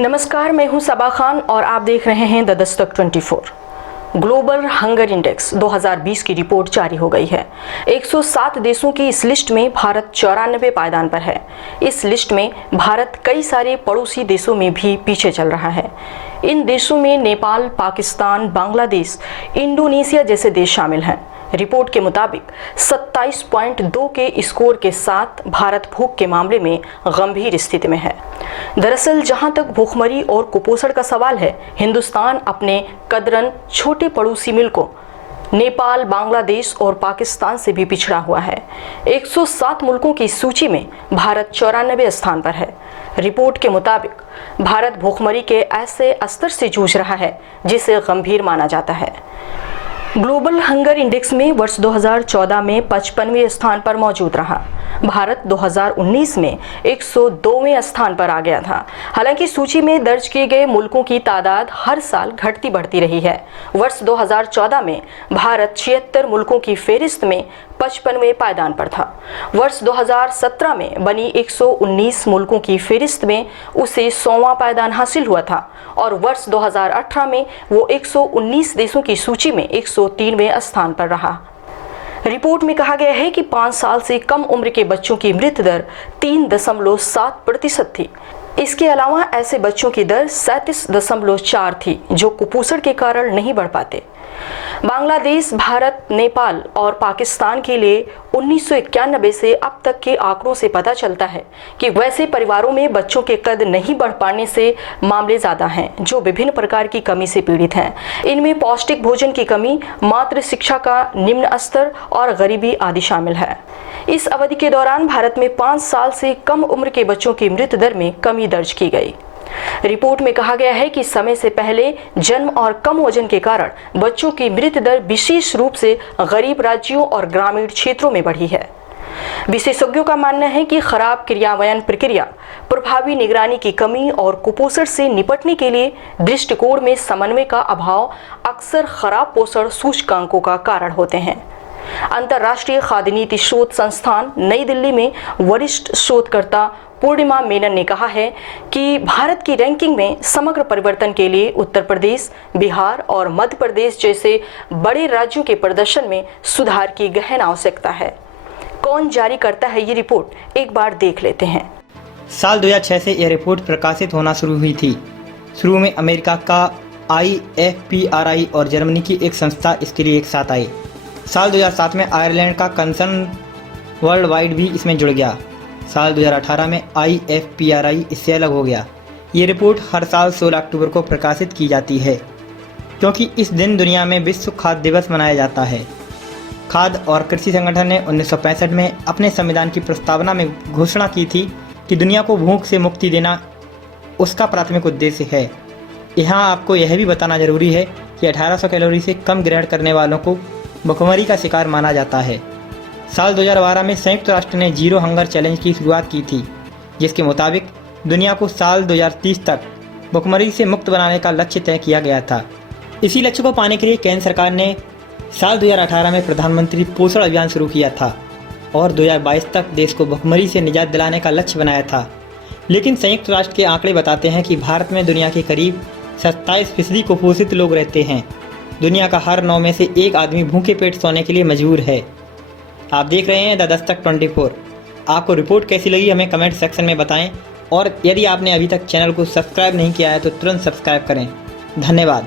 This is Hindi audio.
नमस्कार, मैं हूं सबा खान और आप देख रहे हैं the Dastak 24। Global hunger index 2020 की रिपोर्ट जारी हो गई है। 107 देशों की इस लिस्ट में भारत 94 पायदान पर है। इस लिस्ट में भारत कई सारे पड़ोसी देशों में भी पीछे चल रहा है। इन देशों में नेपाल, पाकिस्तान, बांग्लादेश, इंडोनेशिया जैसे देश शामिल हैं। रिपोर्ट के मुताबिक 27.2 के स्कोर के साथ भारत भूख के मामले में गंभीर स्थिति में है। दरअसल जहां तक भूखमरी और कुपोषण का सवाल है, हिंदुस्तान अपने कदरन छोटे पड़ोसी मुल्कों नेपाल, बांग्लादेश और पाकिस्तान से भी पिछड़ा हुआ है। 107 मुल्कों की सूची में भारत 94 स्थान पर है। रिपोर्ट के मुताबिक भारत भूखमरी के ऐसे स्तर से जूझ रहा है जिसे गंभीर माना जाता है। ग्लोबल हंगर इंडेक्स में वर्ष 2014 में 55वें स्थान पर मौजूद रहा। भारत 2019 में 102वें स्थान पर आ गया था। हालांकि सूची में दर्ज किए गए मुल्कों की तादाद हर साल घटती बढ़ती रही है। वर्ष 2014 में भारत 76 मुल्कों की फेहरिस्त में 55वें पायदान पर था। वर्ष 2017 में बनी 119 मुल्कों की फेहरिस्त में उसे 100वां पायदान हासिल हुआ था और वर्ष 2018 में वो 119 देशों की सूची में 103वें स्थान पर रहा। रिपोर्ट में कहा गया है कि 5 साल से कम उम्र के बच्चों की मृत्यु दर 3.7% थी। इसके अलावा ऐसे बच्चों की दर 37.4 थी जो कुपोषण के कारण नहीं बढ़ पाते। बांग्लादेश, भारत, नेपाल और पाकिस्तान के लिए 1991 से अब तक के आंकड़ों से पता चलता है कि वैसे परिवारों में बच्चों के कद नहीं बढ़ पाने से मामले ज़्यादा हैं जो विभिन्न प्रकार की कमी से पीड़ित हैं। इनमें पौष्टिक भोजन की कमी, मातृ शिक्षा का निम्न स्तर और गरीबी आदि शामिल है। इस अवधि के दौरान भारत में 5 साल से कम उम्र के बच्चों की मृत्यु दर में कमी दर्ज की गई। रिपोर्ट में कहा गया है कि समय से पहले जन्म और कम वजन के कारण बच्चों की मृत्यु दर विशेष रूप से गरीब राज्यों और ग्रामीण क्षेत्रों में बढ़ी है। विशेषज्ञों का मानना है कि खराब क्रियान्वयन प्रक्रिया, प्रभावी निगरानी की कमी और कुपोषण से निपटने के लिए दृष्टिकोण में समन्वय का अभाव अक्सर खराब पोषण सूचकांकों का कारण होते हैं। अंतर्राष्ट्रीय खाद्य नीति शोध संस्थान नई दिल्ली में वरिष्ठ शोधकर्ता पूर्णिमा मेनन ने कहा है कि भारत की रैंकिंग में समग्र परिवर्तन के लिए उत्तर प्रदेश, बिहार और मध्य प्रदेश जैसे बड़े राज्यों के प्रदर्शन में सुधार की गहन आवश्यकता है। कौन जारी करता है ये रिपोर्ट, एक बार देख लेते हैं। साल 2006 से यह रिपोर्ट प्रकाशित होना शुरू हुई थी। शुरू में अमेरिका का IFPRI और जर्मनी की एक संस्था इसके लिए एक साथ आई। साल 2007 में आयरलैंड का कंसर्न वर्ल्ड वाइड भी इसमें जुड़ गया। साल 2018 में IFPRI इससे अलग हो गया। ये रिपोर्ट हर साल 16 अक्टूबर को प्रकाशित की जाती है क्योंकि इस दिन दुनिया में विश्व खाद्य दिवस मनाया जाता है। खाद्य और कृषि संगठन ने 1965 में अपने संविधान की प्रस्तावना में घोषणा की थी कि दुनिया को भूख से मुक्ति देना उसका प्राथमिक उद्देश्य है। यहाँ आपको यह भी बताना जरूरी है कि 1800 कैलोरी से कम ग्रहण करने वालों को भुखमरी का शिकार माना जाता है। साल 2012 में संयुक्त राष्ट्र ने जीरो हंगर चैलेंज की शुरुआत की थी, जिसके मुताबिक दुनिया को साल 2030 तक भुखमरी से मुक्त बनाने का लक्ष्य तय किया गया था। इसी लक्ष्य को पाने के लिए केंद्र सरकार ने साल 2018 में प्रधानमंत्री पोषण अभियान शुरू किया था और 2022 तक देश को भुखमरी से निजात दिलाने का लक्ष्य बनाया था। लेकिन संयुक्त राष्ट्र के आंकड़े बताते हैं कि भारत में दुनिया के करीब 27% कुपोषित लोग रहते हैं। दुनिया का हर 9 में से 1 आदमी भूखे पेट सोने के लिए मजबूर है। आप देख रहे हैं द दस्तक 24। आपको रिपोर्ट कैसी लगी हमें कमेंट सेक्शन में बताएं और यदि आपने अभी तक चैनल को सब्सक्राइब नहीं किया है तो तुरंत सब्सक्राइब करें। धन्यवाद।